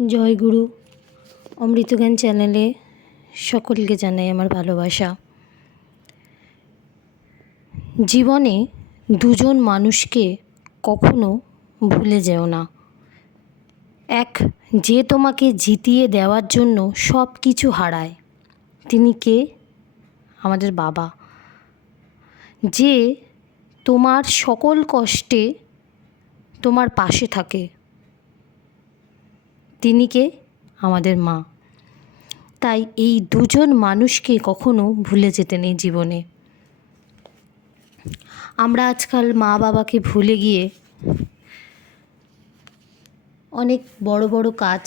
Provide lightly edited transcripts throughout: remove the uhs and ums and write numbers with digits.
জয় গুরু। অমৃতজ্ঞান চ্যানেলে সকলকে জানাই আমার ভালোবাসা। জীবনে দুজন মানুষকে কখনো ভুলে যেও না। এক, যে তোমাকে জিতিয়ে দেওয়ার জন্য সব কিছু হারায়, তিনি কে? আমাদের বাবা। যে তোমার সকল কষ্টে তোমার পাশে থাকে, তিনি কে? আমাদের মা। তাই এই দুজন মানুষকে কখনো ভুলে যেতে নেই জীবনে। আমরা আজকাল মা বাবাকে ভুলে গিয়ে অনেক বড় বড় কাজ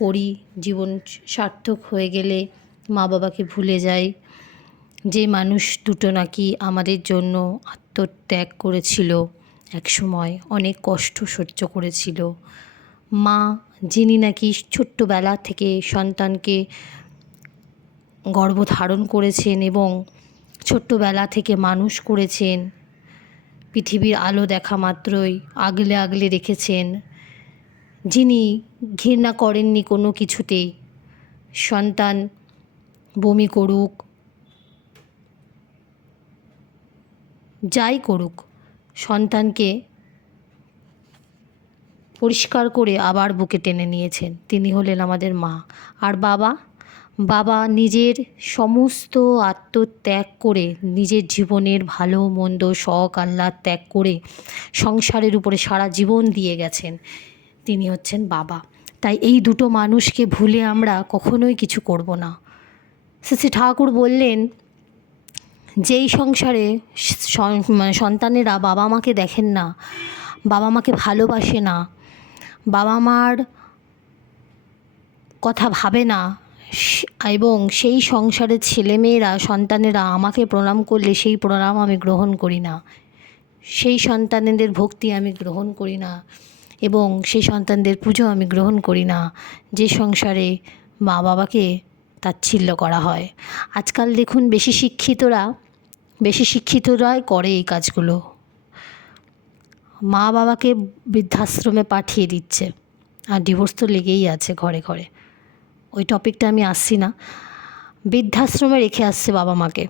করি। জীবন সার্থক হয়ে গেলে মা বাবাকে ভুলে যাই। যে মানুষ দুটো নাকি আমাদের জন্য আত্মত্যাগ করেছিল, একসময় অনেক কষ্ট সহ্য করেছিল। মা, যিনি নাকি ছোট্টবেলা থেকে সন্তানকে গর্ভধারণ করেছেন এবং ছোট্টবেলা থেকে মানুষ করেছেন, পৃথিবীর আলো দেখা মাত্রই আগলে আগলে রেখেছেন, যিনি ঘৃণা করেননি কোনো কিছুতেই। সন্তান বমি করুক, যাই করুক, সন্তানকে পরিষ্কার করে আবার বুকে টেনে নিয়েছেন, তিনি হলেন আমাদের মা। আর বাবা, বাবা নিজের সমস্ত আত্মত্যাগ করে, নিজের জীবনের ভালো মন্দ শখ আহ্লাদ ত্যাগ করে সংসারের উপরে সারা জীবন দিয়ে গেছেন, তিনি হচ্ছেন বাবা। তাই এই দুটো মানুষকে ভুলে আমরা কখনোই কিছু করব না। শ্রী ঠাকুর বললেন, যেই সংসারে সন্তানেরা বাবা মাকে দেখেন না, বাবা মাকে ভালোবাসে না, বাবা মার কথা ভাবে না, এবং সেই সংসারের ছেলেমেয়েরা সন্তানেরা আমাকে প্রণাম করলে সেই প্রণাম আমি গ্রহণ করি না, সেই সন্তানেদের ভক্তি আমি গ্রহণ করি না, এবং সেই সন্তানদের পুজো আমি গ্রহণ করি না, যে সংসারে মা বাবাকে তাচ্ছিল্য করা হয়। আজকাল দেখুন বেশি শিক্ষিতরাই করে এই কাজগুলো। মা বাবাকে বৃদ্ধাশ্রমে পাঠিয়ে দিচ্ছে, আর ডিভোর্স তো লেগেই আছে ঘরে ঘরে। ওই টপিকটা আমি আসছি না। বৃদ্ধাশ্রমে রেখে আসছে বাবা মাকে।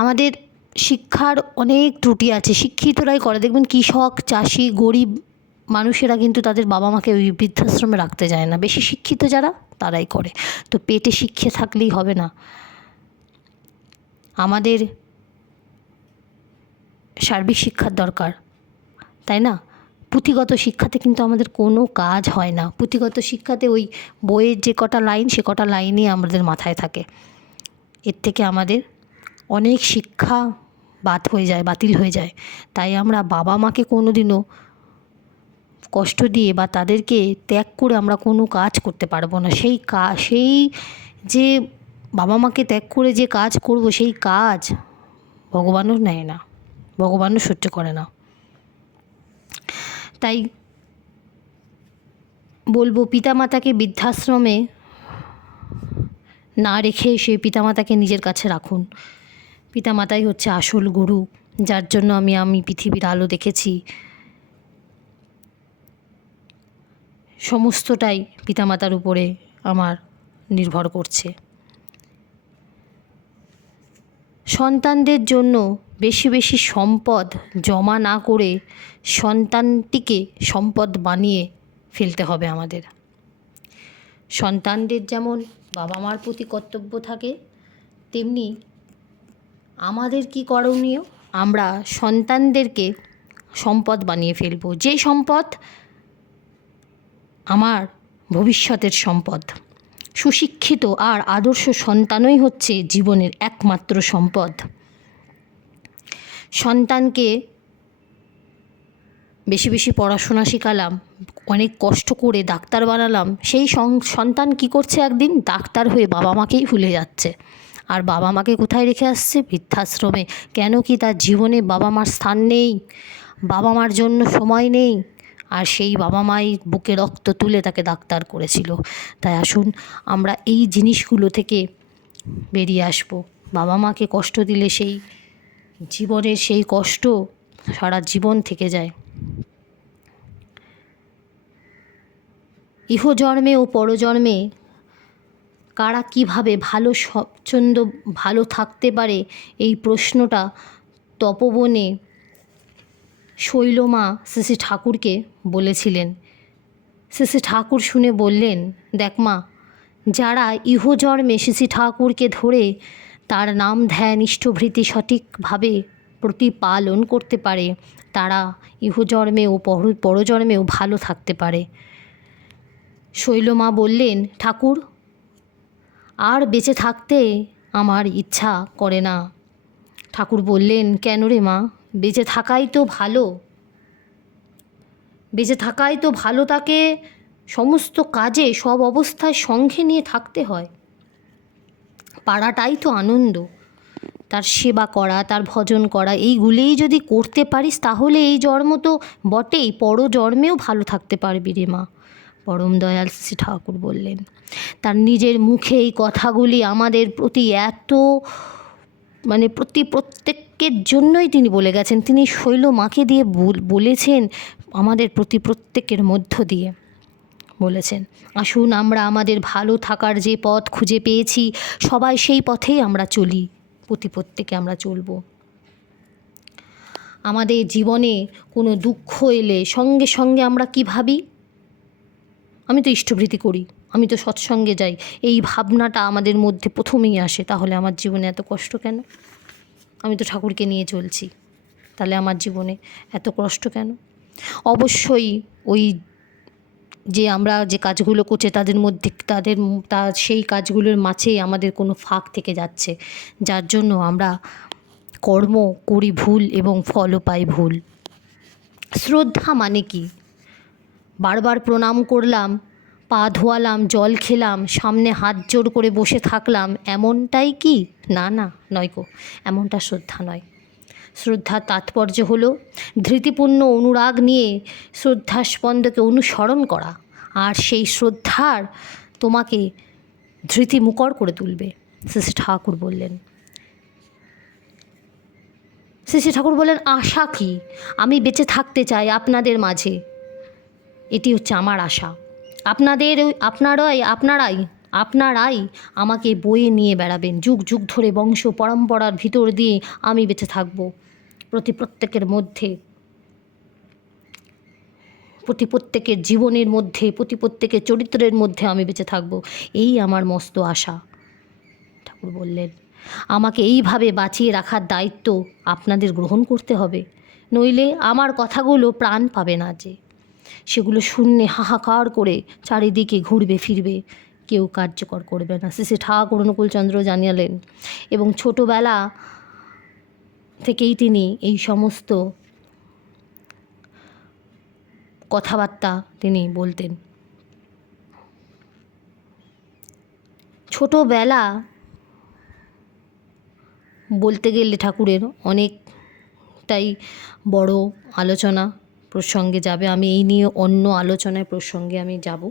আমাদের শিক্ষার অনেক ত্রুটি আছে, শিক্ষিতরাই করে। দেখবেন কৃষক, চাষি, গরিব মানুষেরা কিন্তু তাদের বাবা মাকে ওই বৃদ্ধাশ্রমে রাখতে যায় না। বেশি শিক্ষিত যারা, তারাই করে। তো পেটে শিক্ষা থাকলেই হবে না। আমাদের সার্বিক শিক্ষার দরকার, তাই না? পুঁথিগত শিক্ষাতে কিন্তু আমাদের কোনো কাজ হয় না। পুঁথিগত শিক্ষাতে ওই বইয়ের যে কটা লাইন, সে কটা লাইনই আমাদের মাথায় থাকে। এর থেকে আমাদের অনেক শিক্ষা বাতিল হয়ে যায়। তাই আমরা বাবা মাকে কোনো দিনও কষ্ট দিয়ে বা তাদেরকে ত্যাগ করে আমরা কোনো কাজ করতে পারবো না। সেই যে বাবা মাকে ত্যাগ করে যে কাজ করব, সেই কাজ ভগবানও নেয় না, ভগবানও সহ্য করে না। তাই বলবো, পিতামাতাকে বৃদ্ধাশ্রমে না রেখে সেই পিতামাতাকে নিজের কাছে রাখুন। পিতামাতাই হচ্ছে আসল গুরু, যার জন্য আমি পৃথিবীর আলো দেখেছি। সমস্তটাই পিতামাতার উপরে আমার নির্ভর করছে। সন্তানদের জন্য বেশি বেশি সম্পদ জমা না করে সন্তানটিকে সম্পদ বানিয়ে ফেলতে হবে আমাদের। সন্তানদের যেমন বাবা মার প্রতি কর্তব্য থাকে, তেমনি আমাদের কি করণীয়? আমরা সন্তানদেরকে সম্পদ বানিয়ে ফেলব। যে সম্পদ আমার ভবিষ্যতের সম্পদ। সুশিক্ষিত আর আদর্শ সন্তানই হচ্ছে জীবনের একমাত্র সম্পদ। সন্তানকে বেশি বেশি পড়াশোনা শেখালাম, অনেক কষ্ট করে ডাক্তার বানালাম, সেই সন্তান কি করছে? একদিন ডাক্তার হয়ে বাবা মাকেই ভুলে যাচ্ছে। আর বাবা মাকে কোথায় রেখে আসছে? বৃদ্ধাশ্রমে। কেন কি তার জীবনে বাবা মার স্থান নেই? বাবা মার জন্য সময় নেই? আর সেই বাবা মাই বুকে রক্ত তুলে তাকে ডাক্তার করেছিল। তাই আসুন আমরা এই জিনিসগুলো থেকে বেরিয়ে আসবো। বাবা মাকে কষ্ট দিলে সেই জীবনের সেই কষ্ট সারা জীবন থেকে যায়। ইহজন্মে ও পরজন্মে কারা কিভাবে স্বচ্ছন্দ ভালো থাকতে পারে, এই প্রশ্নটা তপবনে শৈলমা শ্রী ঠাকুরকে বলেছিলেন। শ্রী ঠাকুর শুনে বললেন, দেখ মা, যারা ইহজন্মে শ্রী ঠাকুরকে ধরে তার নাম ধ্যান ইষ্টভৃতি সঠিকভাবে প্রতিপালন করতে পারে, তারা ইহজন্মে ও পরজন্মেও ভালো থাকতে পারে। শৈলমা বললেন, ঠাকুর, আর বেঁচে থাকতে আমার ইচ্ছা করে না। ঠাকুর বললেন, কেন রে মা? বেঁচে থাকাই তো ভালো। বেঁচে থাকাই তো ভালো, তাকে সমস্ত কাজে সব অবস্থায় সঙ্গে নিয়ে থাকতে হয়। পাড়াটাই তো আনন্দ। তার সেবা করা, তার ভজন করা, এইগুলোই যদি করতে পারিস তাহলে এই জন্ম তো বটেই, পরজন্মেও ভালো থাকতে পারবি রে মা। পরম দয়াল শ্রী ঠাকুর বললেন। তার নিজের মুখে এই কথাগুলি আমাদের প্রতি এত প্রত্যেকের জন্যই তিনি বলে গেছেন। তিনি শৈলমাকে দিয়ে বলেছেন, আমাদের প্রত্যেকের মধ্য দিয়ে বলেছেন, আসুন আমরা আমাদের ভালো থাকার যে পথ খুঁজে পেয়েছি, সবাই সেই পথেই আমরা চলি, প্রত্যেকে আমরা চলব। আমাদের জীবনে কোনো দুঃখ এলে সঙ্গে সঙ্গে আমরা কি ভাবি? আমি তো ইষ্টভৃতি করি, আমি তো সৎসঙ্গে যাই, এই ভাবনাটা আমাদের মধ্যে প্রথমেই আসে। তাহলে আমার জীবনে এত কষ্ট কেন? আমি তো ঠাকুরকে নিয়ে চলছি, তাহলে আমার জীবনে এত কষ্ট কেন? অবশ্যই ওই যে আমরা যে কাজগুলো করছি তাদের মধ্যে সেই কাজগুলোর মাঝেই আমাদের কোনো ফাঁক থেকে যাচ্ছে, যার জন্য আমরা কর্ম করি ভুল এবং ফলও পাই ভুল। শ্রদ্ধা মানে কি? বারবার প্রণাম করলাম, পা ধোয়ালাম, জল খেলাম, সামনে হাত জোড় করে বসে থাকলাম, এমনটাই কি? না না, নয় গো, এমনটা শ্রদ্ধা নয়। শ্রদ্ধার তাৎপর্য হলো ধৃতিপূর্ণ অনুরাগ নিয়ে শ্রদ্ধাস্পন্দকে অনুসরণ করা, আর সেই শ্রদ্ধার তোমাকে ধৃতিমুখর করে তুলবে। শ্রী ঠাকুর বললেন। শ্রী ঠাকুর বললেন, আশা কি? আমি বেঁচে থাকতে চাই আপনাদের মাঝে, এটি হচ্ছে আমার আশা। আপনারাই আমাকে বয়ে নিয়ে বেড়াবেন, যুগ যুগ ধরে বংশ পরম্পরার ভিতর দিয়ে আমি বেঁচে থাকব। প্রত্যেকের মধ্যে, প্রত্যেকের জীবনের মধ্যে, প্রত্যেকের চরিত্রের মধ্যে আমি বেঁচে থাকব, এই আমার মস্ত আশা। ঠাকুর বললেন, আমাকে এইভাবে বাঁচিয়ে রাখার দায়িত্ব আপনাদের গ্রহণ করতে হবে, নইলে আমার কথাগুলো প্রাণ পাবে না। যে সেগুলো শূন্যে হাহাকার করে চারিদিকে ঘুরবে ফিরবে, কেউ কার্যকর করবে না। শ্রী ঠাকুর অনুকূলচন্দ্র জানালেন, এবং ছোটোবেলা থেকেই তিনি এই সমস্ত কথাবার্তা তিনি বলতেন। ছোটোবেলা বলতে গেলে ঠাকুরের অনেকটাই বড় আলোচনা প্রসঙ্গে যাবে, আমি এই নিয়ে অন্য আলোচনায় প্রসঙ্গে আমি যাব।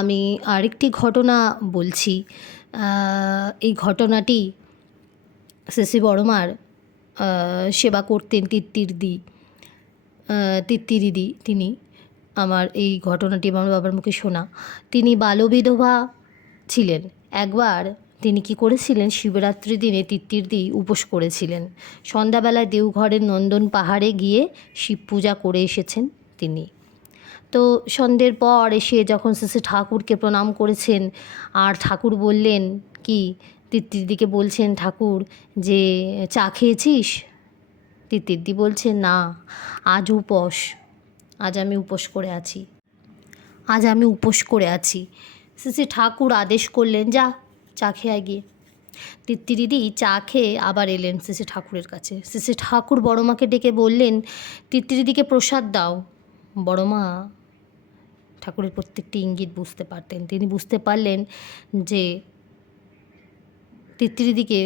আমি আরেকটি ঘটনা বলছি। এই ঘটনাটি শ্রী বড়মার সেবা করতেন তিত্তিরিদি, তিনি, আমার এই ঘটনাটি আমার বাবার মুখে শোনা। তিনি বালবিধবা ছিলেন। একবার তিনি কি করেছিলেন, শিবরাত্রির দিনে তিত্তিরদি উপোস করেছিলেন। সন্ধ্যাবেলায় দেওঘরের নন্দন পাহাড়ে গিয়ে শিব পূজা করে এসেছেন তিনি। তো সন্ধ্যের পর এসে যখন শ্রী ঠাকুরকে প্রণাম করেছেন, আর ঠাকুর বললেন কি, তিত্তিরদিকে বলছেন ঠাকুর যে, চা খেয়েছিস? তিত্তিরদি বলছে, না, আজ আমি উপোস করে আছি। শ্রী ঠাকুর আদেশ করলেন, যা চা খেয়ে গিয়ে। তিত্তিরিদি চা খেয়ে আবার এলেন শ্রী ঠাকুরের কাছে। শ্রী ঠাকুর বড়মাকে ডেকে বললেন, তিত্তিরিদিকে প্রসাদ দাও। বড়মা ঠাকুরের প্রত্যেকটি ইঙ্গিত বুঝতে পারতেন। তিনি বুঝতে পারলেন যে তিত্তিরিদিকে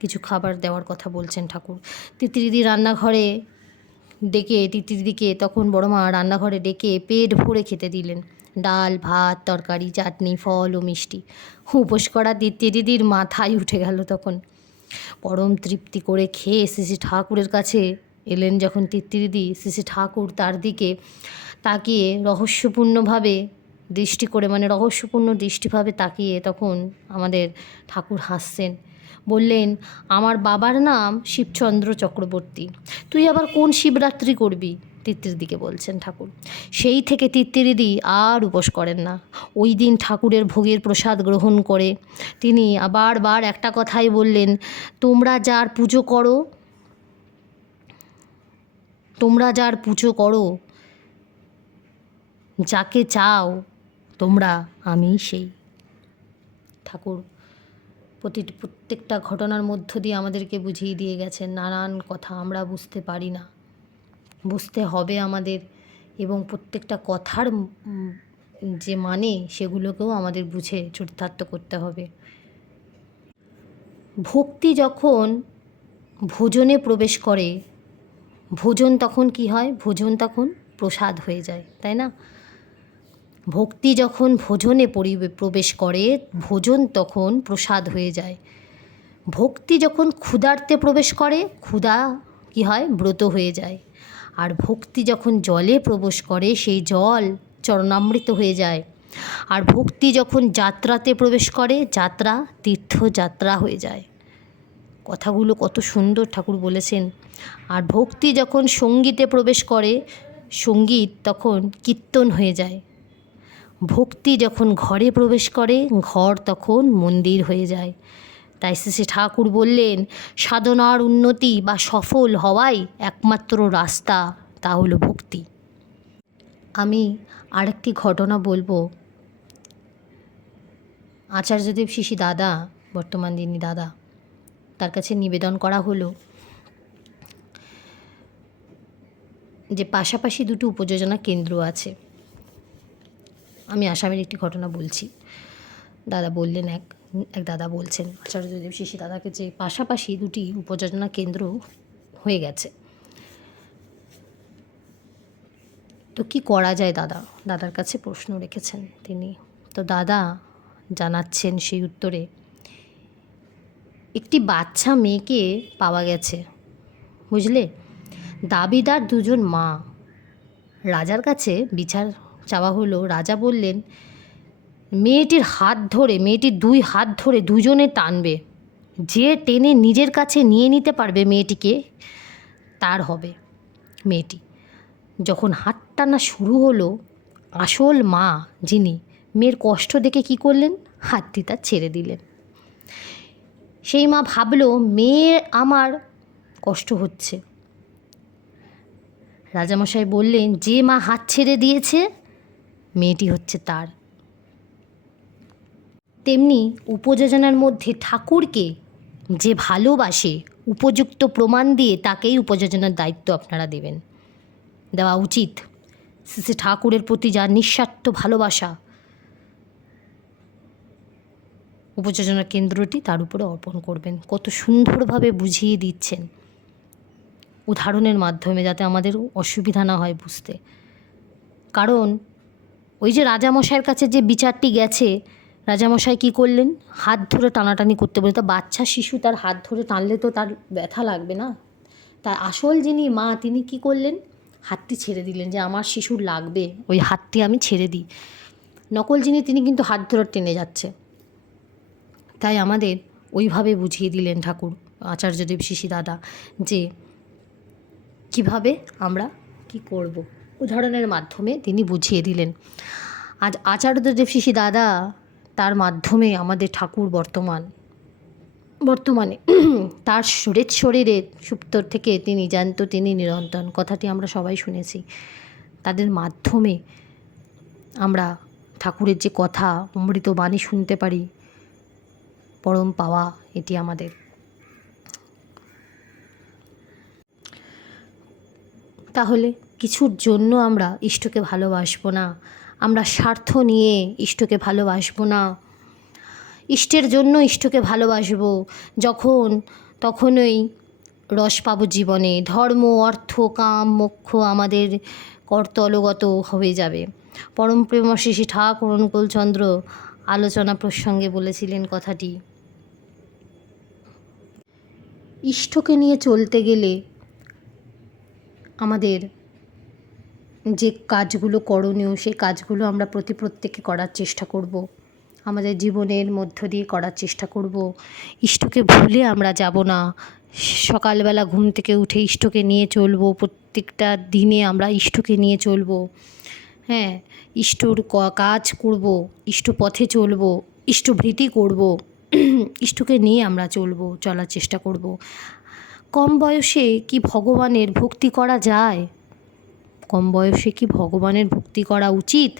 কিছু খাবার দেওয়ার কথা বলছেন ঠাকুর। তিত্তিরিদি রান্নাঘরে ডেকে, তিত্তিরিদিকে তখন বড়মা রান্নাঘরে ডেকে পেট ভরে খেতে দিলেন, ডাল, ভাত, তরকারি, চাটনি, ফল ও মিষ্টি। উপোস করা তিত্তিরিদির মাথায় উঠে গেল তখন। পরম তৃপ্তি করে খেয়ে শ্রী ঠাকুরের কাছে এলেন যখন তিত্তিরিদি, শ্রী ঠাকুর তার দিকে তাকিয়ে রহস্যপূর্ণভাবে দৃষ্টি করে, মানে রহস্যপূর্ণ দৃষ্টিভাবে তাকিয়ে তখন আমাদের ঠাকুর হাসছেন, বললেন, আমার বাবার নাম শিবচন্দ্র চক্রবর্তী, তুই আবার কোন শিবরাত্রি করবি? তিত্তিরিদিকে বলছেন ঠাকুর। সেই থেকে তিত্তিরিদি আর উপোস করেন না। ওই দিন ঠাকুরের ভোগের প্রসাদ গ্রহণ করে তিনি বারবার একটা কথাই বললেন, তোমরা যার পুজো করো, তোমরা যার পুজো করো, যাকে চাও তোমরা, আমি সেই। ঠাকুর প্রত্যেকটা ঘটনার মধ্য দিয়ে আমাদেরকে বুঝিয়ে দিয়ে গেছেন নানান কথা আমরা বুঝতে পারি না, বুঝতে হবে আমাদের, এবং প্রত্যেকটা কথার যে মানে সেগুলোকেও আমাদের বুঝে চরিতার্থ করতে হবে। ভক্তি যখন ভোজনে প্রবেশ করে, ভোজন তখন কি হয়? ভোজন তখন প্রসাদ হয়ে যায়, তাই না? ভক্তি যখন ভোজনে প্রবেশ করে, ভোজন তখন প্রসাদ হয়ে যায়। ভক্তি যখন ক্ষুধার্তে প্রবেশ করে, ক্ষুধা কি হয়? ব্রত হয়ে যায়। আর ভক্তি যখন জলে প্রবেশ করে, সেই জল চরণামৃত হয়ে যায়। আর ভক্তি যখন যাত্রাতে প্রবেশ করে, যাত্রা তীর্থযাত্রা হয়ে যায়। কথাগুলো কত সুন্দর ঠাকুর বলেছেন। আর ভক্তি যখন সঙ্গীতে প্রবেশ করে, সঙ্গীত তখন কীর্তন হয়ে যায়। ভক্তি যখন ঘরে প্রবেশ করে, ঘর তখন মন্দির হয়ে যায়। তাই শ্রী ঠাকুর বললেন, সাধনার উন্নতি বা সফল হওয়াই একমাত্র রাস্তা, তা হলো ভক্তি। আমি আরেকটি ঘটনা বলবো। আচার্যদেব শিশি দাদা, বর্তমান যিনি দাদা, তার কাছে নিবেদন করা হলো যে পাশাপাশি দুটো উপযোজনা কেন্দ্র আছে। আমি আসামের একটি ঘটনা বলছি। দাদা বললেন, এক দাদা বলছেন আচার্যদেব শিশি দাদাকে, যে পাশাপাশি দুটি উপযোজনা কেন্দ্র হয়ে গেছে, তো কি করা যায় দাদা? দাদার কাছে প্রশ্ন রেখেছেন তিনি। তো দাদা জানাচ্ছেন সেই উত্তরে, একটি বাচ্চা মেয়েকে পাওয়া গেছে, বুঝলে? দাবিদার দুজন মা। রাজার কাছে বিচার চাওয়া হলো। রাজা বললেন, মেয়েটির হাত ধরে, মেয়েটির দুই হাত ধরে দুজনে টানবে, যে টেনে নিজের কাছে নিয়ে নিতে পারবে মেয়েটিকে, তার হবে মেয়েটি। যখন হাত টানা শুরু হলো, আসল মা যিনি, মেয়ের কষ্ট দেখে কি করলেন? হাতটি তার ছেড়ে দিলেন। সেই মা ভাবল, মেয়ে আমার কষ্ট হচ্ছে। রাজামশাই বললেন, যে মা হাত ছেড়ে দিয়েছে, মেয়েটি হচ্ছে তার। তেমনি উপযোজনার মধ্যে ঠাকুরকে যে ভালোবাসে, উপযুক্ত প্রমাণ দিয়ে তাকেই উপযোজনার দায়িত্ব আপনারা দেওয়া উচিত। শ্রী ঠাকুরের প্রতি যার নিঃস্বার্থ ভালোবাসা, উপযোজনা কেন্দ্রটি তার উপরে অর্পণ করবেন। কত সুন্দরভাবে বুঝিয়ে দিচ্ছেন উদাহরণের মাধ্যমে, যাতে আমাদের অসুবিধা না হয় বুঝতে। কারণ ওই যে রাজামশাইয়ের কাছে যে বিচারটি গেছে, রাজামশাই কী করলেন? হাত ধরে টানাটানি করতে বলে। তো বাচ্চা শিশু, তার হাত ধরে টানলে তো তার ব্যথা লাগবে না? তার আসল যিনি মা, তিনি কি করলেন? হাতটি ছেড়ে দিলেন, যে আমার শিশুর লাগবে, ওই হাতটি আমি ছেড়ে দিই। নকল যিনি, তিনি কিন্তু হাত ধরে টেনে যাচ্ছে। তাই আমাদের ওইভাবে বুঝিয়ে দিলেন ঠাকুর, আচার্যদেব শিশি দাদা, যে কিভাবে আমরা কি করব, উদাহরণের মাধ্যমে তিনি বুঝিয়ে দিলেন। আজ আচার্যদেব শিশি দাদা, তার মাধ্যমে আমাদের ঠাকুর বর্তমানে তার শরীরের সুপ্ত থেকে তিনি জ্যান্ত, তিনি নিরন্তন, কথাটি আমরা সবাই শুনেছি। তাদের মাধ্যমে আমরা ঠাকুরের যে কথা, অমৃত বাণী শুনতে পারি, পরম পাওয়া এটি আমাদের। তাহলে কিছুর জন্য আমরা ইষ্টকে ভালোবাসবো না, আমরা স্বার্থ নিয়ে ইষ্টকে ভালোবাসবো না। ইষ্টের জন্য ইষ্টকে ভালোবাসবো তখনই রস পাবো জীবনে। ধর্ম, অর্থ, কাম, মোক্ষ আমাদের কর্তলগত হয়ে যাবে। পরম প্রেমশী শ্রী ঠাকুর অনুকূলচন্দ্র আলোচনা প্রসঙ্গে বলেছিলেন কথাটি, ইষ্টকে নিয়ে চলতে গেলে আমাদের যে কাজগুলো করণীয় সেই কাজগুলো আমরা প্রত্যেকে করার চেষ্টা করব। আমাদের জীবনের মধ্য দিয়ে করার চেষ্টা করব। ইষ্টকে ভুলে আমরা যাব না। সকালবেলা ঘুম থেকে উঠে ইষ্টকে নিয়ে চলব, প্রত্যেকটা দিনে আমরা ইষ্টকে নিয়ে চলব। হ্যাঁ, ইষ্টর কাজ করব, ইষ্ট পথে চলব, ইষ্টভৃতি করব, ইষ্টকে নিয়ে আমরা চলার চেষ্টা করব। কম বয়সে কি ভগবানের ভক্তি করা যায়? কম বয়সে কি ভগবানের ভক্তি করা উচিত?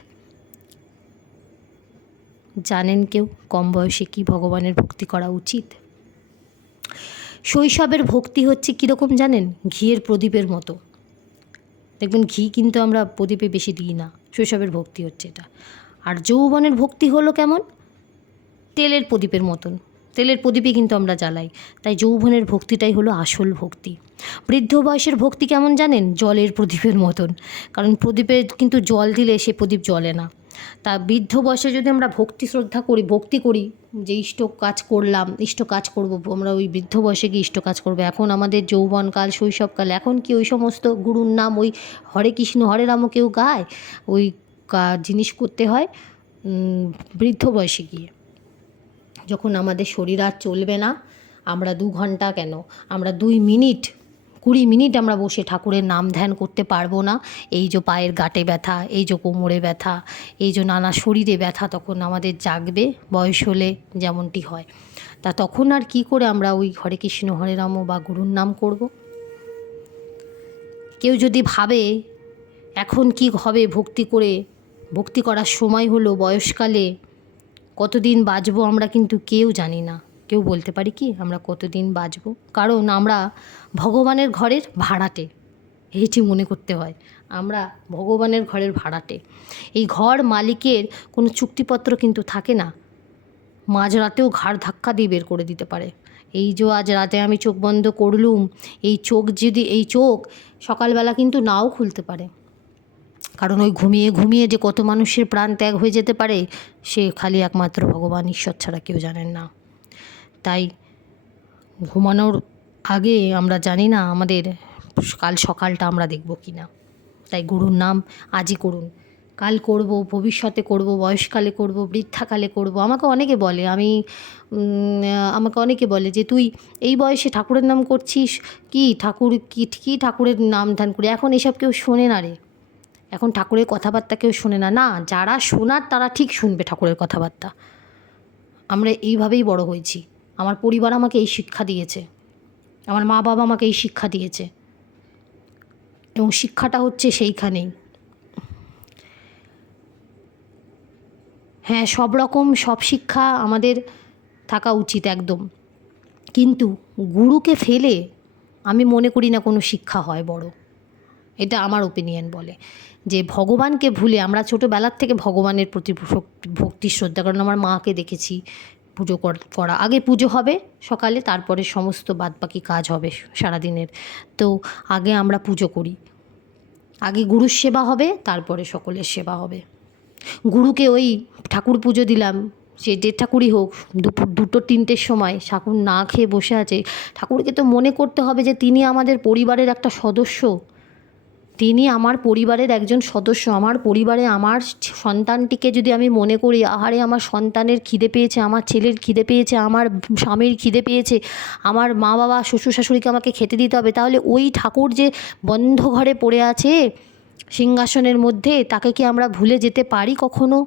জানেন কেউ কম বয়সে কি ভগবানের ভক্তি করা উচিত? শৈশবের ভক্তি হচ্ছে কীরকম জানেন? ঘিয়ের প্রদীপের মতো। দেখবেন ঘি কিন্তু আমরা প্রদীপে বেশি দিই না, শৈশবের ভক্তি হচ্ছে এটা। আর যৌবনের ভক্তি হলো কেমন? তেলের প্রদীপের মতন। তেলের প্রদীপে কিন্তু আমরা জ্বালাই। তাই যৌবনের ভক্তিটাই হলো আসল ভক্তি। বৃদ্ধ বয়সের ভক্তি কেমন জানেন? জলের প্রদীপের মতন। কারণ প্রদীপে কিন্তু জল দিলে সে প্রদীপ জ্বলে না। তা বৃদ্ধ বয়সে যদি আমরা ভক্তি করি যে ইষ্ট কাজ করলাম, ইষ্ট কাজ করব, আমরা ওই বৃদ্ধ বয়সে গিয়ে ইষ্ট কাজ করবো। এখন আমাদের যৌবনকাল, শৈশবকাল, এখন কি ওই সমস্ত গুরুর নাম, ওই হরে কৃষ্ণ হরে রামও কেউ গায়? ওই জিনিস করতে হয় বৃদ্ধ বয়সে গিয়ে, যখন আমাদের শরীর আর চলবে না। আমরা 2 ঘন্টা কেন, আমরা 2 মিনিট 20 মিনিট আমরা বসে ঠাকুরের নাম ধ্যান করতে পারবো না। এই যে পায়ের গাঁটে ব্যথা, এই যে কোমরে ব্যথা, এই যে নানা শরীরে ব্যথা তখন আমাদের জাগবে, বয়স হলে যেমনটি হয়। তা তখন আর কি করে আমরা ওই হরে কৃষ্ণ হরে রাম বা গুরুর নাম করব? কেউ যদি ভাবে এখন কি হবে ভক্তি করে, ভক্তি করার সময় হলো বয়সকালে, কতদিন বাঁচবো আমরা কিন্তু কেউ জানি না। কেউ বলতে পারি কি আমরা কতদিন বাঁচবো? কারণ আমরা ভগবানের ঘরের ভাড়াটে, এটি মনে করতে হয়। আমরা ভগবানের ঘরের ভাড়াটে। এই ঘর মালিকের কোনো চুক্তিপত্র কিন্তু থাকে না। মাঝরাতেও ঘাড় ধাক্কা দিয়ে বের করে দিতে পারে। এই যে আজ রাতে আমি চোখ বন্ধ করলুম, এই চোখ সকালবেলা কিন্তু নাও খুলতে পারে। কারণ ওই ঘুমিয়ে যে কত মানুষের প্রাণ ত্যাগ হয়ে যেতে পারে সে খালি একমাত্র ভগবান ঈশ্বর ছাড়া কেউ জানেন না। তাই ঘুমানোর আগে আমরা জানি না আমাদের কাল সকালটা আমরা দেখব কি না। তাই গুরুর নাম আজই করুন, কাল করব, ভবিষ্যতে করব, বয়সকালে করব, বৃদ্ধাকালে করব। আমাকে অনেকে বলে যে তুই এই বয়সে ঠাকুরের নাম করছিস, কি ঠাকুরের নাম ধ্যান করি। এখন এসব কেউ শোনে না রে, এখন ঠাকুরের কথাবার্তা কেউ শোনে না। যারা শোনার তারা ঠিক শুনবে ঠাকুরের কথাবার্তা। আমরা এইভাবেই বড় হয়েছি। আমার পরিবার আমাকে এই শিক্ষা দিয়েছে, আমার মা বাবা আমাকে এই শিক্ষা দিয়েছে, এবং শিক্ষাটা হচ্ছে সেইখানেই। হ্যাঁ, সব শিক্ষা আমাদের থাকা উচিত একদম, কিন্তু গুরুকে ফেলে আমি মনে করি না কোনো শিক্ষা হয় বড়। এটা আমার ওপিনিয়ন বলে যে ভগবানকে ভুলে আমরা ছোটোবেলার থেকে ভগবানের প্রতি ভক্তি শ্রদ্ধা, কারণ আমার মাকে দেখেছি পুজো করা। আগে পুজো হবে সকালে, তারপরে সমস্ত বাদবাকি কাজ হবে সারাদিনের। তো আগে আমরা পুজো করি, আগে গুরুর সেবা হবে, তারপরে সকলের সেবা হবে। গুরুকে ওই ঠাকুর পুজো দিলাম, সে যে ঠাকুরই হোক, দুপুর 2-3টের সময় ঠাকুর না খেয়ে বসে আছে। ঠাকুরকে তো মনে করতে হবে যে তিনি আমাদের পরিবারের একটা সদস্য, তিনি আমার পরিবারের একজন সদস্য। আমার পরিবারে আমার সন্তানটিকে যদি আমি মনে করি, আহারে আমার সন্তানের খিদে পেয়েছে, আমার ছেলের খিদে পেয়েছে, আমার স্বামীর খিদে পেয়েছে, আমার মা বাবা শ্বশুর শাশুড়িকে আমাকে খেতে দিতে হবে, তাহলে ওই ঠাকুর যে বন্ধ ঘরে পড়ে আছে সিংহাসনের মধ্যে, তাকে কি আমরা ভুলে যেতে পারি কখনো?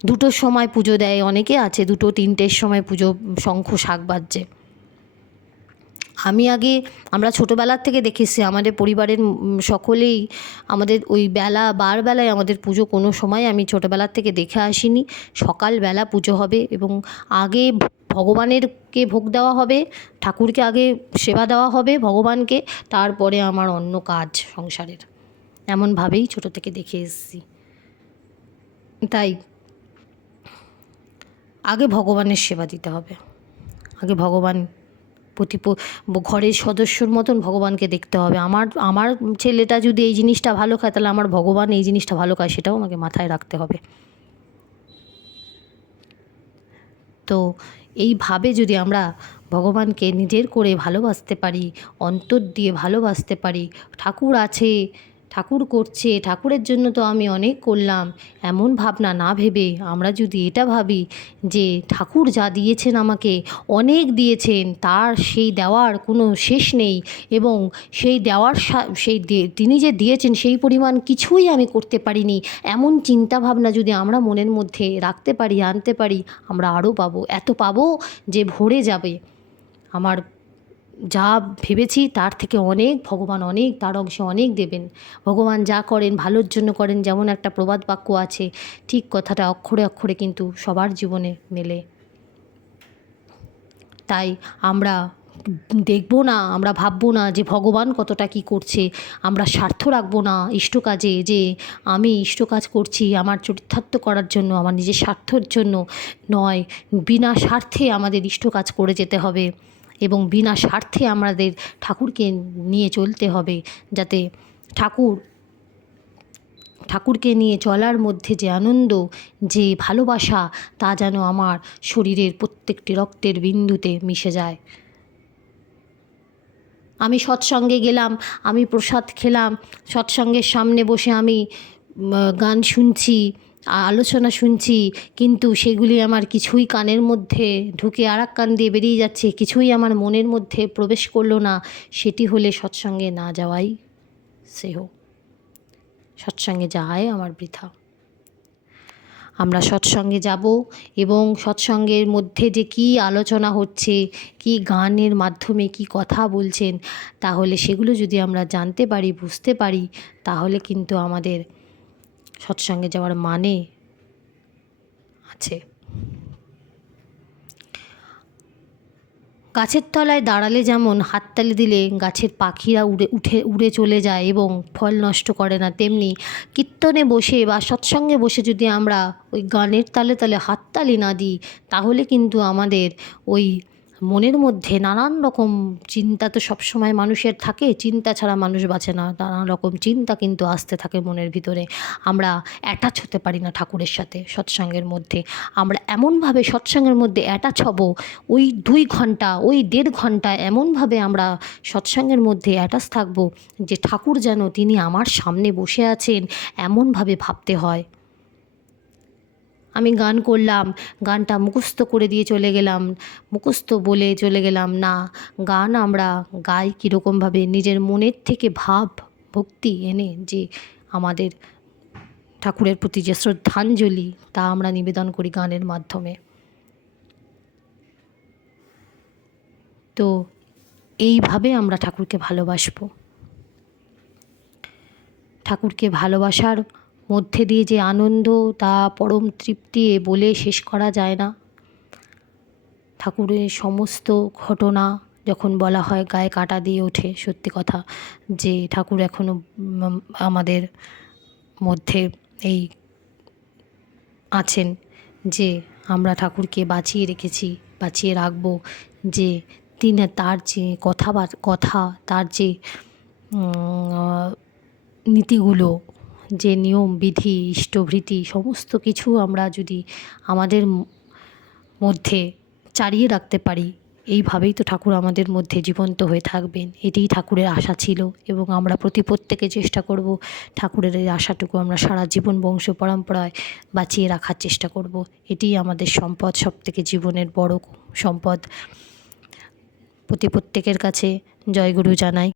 2টোর সময় পুজো দেয়, অনেকে আছে 2-3টের সময় পুজো, শঙ্খ শাঁখ বাজছে। আমরা ছোটোবেলার থেকে দেখেছি আমাদের পরিবারের সকলেই আমাদের ওই বারবেলায় আমাদের পুজো কোনো সময় আমি ছোটোবেলার থেকে দেখে আসিনি। সকালবেলা পুজো হবে এবং আগে ভগবানেরকে ভোগ দেওয়া হবে, ঠাকুরকে আগে সেবা দেওয়া হবে ভগবানকে, তারপরে আমার অন্য কাজ সংসারের। এমনভাবেই ছোটো থেকে দেখে এসেছি। তাই আগে ভগবানের সেবা দিতে হবে, আগে ভগবান ঘরের সদস্যর মতন ভগবানকে দেখতে হবে। আমার ছেলেটা যদি এই জিনিসটা ভালো খায়, তাহলে আমার ভগবান এই জিনিসটা ভালো খায়, সেটাও আমাকে মাথায় রাখতে হবে। তো এইভাবে যদি আমরা ভগবানকে নিজের করে ভালোবাসতে পারি, অন্তর দিয়ে ভালোবাসতে পারি। ঠাকুর আছে, ঠাকুর করছে, ঠাকুরের জন্য তো আমি অনেক করলাম, এমন ভাবনা না ভেবে আমরা যদি এটা ভাবি যে ঠাকুর যা দিয়েছেন আমাকে, অনেক দিয়েছেন, তার সেই দেওয়ার কোনো শেষ নেই, এবং সেই দেওয়ার তিনি যে দিয়েছেন সেই পরিমাণ কিছুই আমি করতে পারিনি, এমন চিন্তা ভাবনা যদি আমরা মনের মধ্যে রাখতে পারি, আনতে পারি, আমরা আরও পাবো, এত পাবো যে ভরে যাবে। আমার যা ভেবেছি তার থেকে অনেক ভগবান, অনেক তার অংশে অনেক দেবেন। ভগবান যা করেন ভালোর জন্য করেন, যেমন একটা প্রবাদ বাক্য আছে, ঠিক কথাটা অক্ষরে অক্ষরে কিন্তু সবার জীবনে মেলে। তাই আমরা দেখবো না, আমরা ভাববো না যে ভগবান কতটা কী করছে, আমরা স্বার্থ রাখবো না ইষ্ট কাজে, যে আমি ইষ্ট কাজ করছি আমার চরিতার্থ করার জন্য, আমার নিজের স্বার্থের জন্য নয়। বিনা স্বার্থে আমাদের ইষ্ট কাজ করে যেতে হবে, এবং বিনা স্বার্থে আমাদের ঠাকুরকে নিয়ে চলতে হবে, যাতে ঠাকুরকে নিয়ে চলার মধ্যে যে আনন্দ, যে ভালোবাসা, তা যেন আমার শরীরের প্রত্যেকটি রক্তের বিন্দুতে মিশে যায়। আমি সৎসঙ্গে গেলাম, আমি প্রসাদ খেলাম, সৎসঙ্গের সামনে বসে আমি গান শুনছি, আলোচনা শুনছি, কিন্তু সেগুলি আমার কিছুই কানের মধ্যে ঢুকে আর এক কান দিয়ে বেরিয়ে যাচ্ছে, কিছুই আমার মনের মধ্যে প্রবেশ করলো না, সেটি হলে সৎসঙ্গে না যাওয়াই শ্রেয়। সৎসঙ্গে যাওয়াই আমার বৃথা। আমরা সৎসঙ্গে যাব, এবং সৎসঙ্গের মধ্যে যে কী আলোচনা হচ্ছে, কী গানের মাধ্যমে কী কথা বলছেন, তাহলে সেগুলো যদি আমরা জানতে পারি, বুঝতে পারি, তাহলে কিন্তু আমাদের সৎসঙ্গে যাওয়ার মানে আছে। গাছের তলায় দাঁড়ালে যেমন হাততালি দিলে গাছের পাখিরা উড়ে চলে যায় এবং ফল নষ্ট করে না, তেমনি কীর্তনে বসে বা সৎসঙ্গে বসে যদি আমরা ওই গানের তালে তালে হাততালি না দিই, তাহলে কিন্তু আমাদের ওই মনের মধ্যে নানান রকম চিন্তা তো সবসময় মানুষের থাকে, চিন্তা ছাড়া মানুষ বাঁচে না, নানান রকম চিন্তা কিন্তু আসতে থাকে মনের ভিতরে। আমরা অ্যাটাচ হতে পারি না ঠাকুরের সাথে সৎসঙ্গের মধ্যে। আমরা এমনভাবে সৎসঙ্গের মধ্যে অ্যাটাচ হব, ওই 2 ঘন্টা, ওই 1.5 ঘন্টা এমনভাবে আমরা সৎসঙ্গের মধ্যে অ্যাটাচ থাকব যে ঠাকুর যেন তিনি আমার সামনে বসে আছেন, এমনভাবে ভাবতে হয়। আমি গান করলাম, গানটা মুখস্থ করে দিয়ে চলে গেলাম, মুখস্থ বলে চলে গেলাম না। গান আমরা গাই কীরকমভাবে, নিজের মনের থেকে ভাব ভক্তি এনে, যে আমাদের ঠাকুরের প্রতি যে শ্রদ্ধাঞ্জলি, তা আমরা নিবেদন করি গানের মাধ্যমে। তো এইভাবে আমরা ঠাকুরকে ভালোবাসবো। ঠাকুরকে ভালোবাসার মধ্যে দিয়ে যে আনন্দ, তা পরম তৃপ্তি বলে শেষ করা যায় না। ঠাকুরের সমস্ত ঘটনা যখন বলা হয় গায়ে কাঁটা দিয়ে ওঠে। সত্যি কথা, যে ঠাকুর এখনও আমাদের মধ্যে এই আছেন, যে আমরা ঠাকুরকে বাঁচিয়ে রেখেছি, বাঁচিয়ে রাখবো, যে তিনি তার যে কথা, তার যে নীতিগুলো, যে নিয়ম বিধি, ইষ্টভৃতি, সমস্ত কিছু আমরা যদি আমাদের মধ্যে চারিয়ে রাখতে পারি, এইভাবেই তো ঠাকুর আমাদের মধ্যে জীবন্ত হয়ে থাকবেন। এটিই ঠাকুরের আশা ছিল, এবং আমরা প্রত্যেকে চেষ্টা করব ঠাকুরের এই আশাটুকু আমরা সারা জীবন বংশ পরম্পরায় বাঁচিয়ে রাখার চেষ্টা করব। এটিই আমাদের সম্পদ, সবথেকে জীবনের বড় সম্পদ। প্রত্যেকের কাছে জয়গুরু জানাই।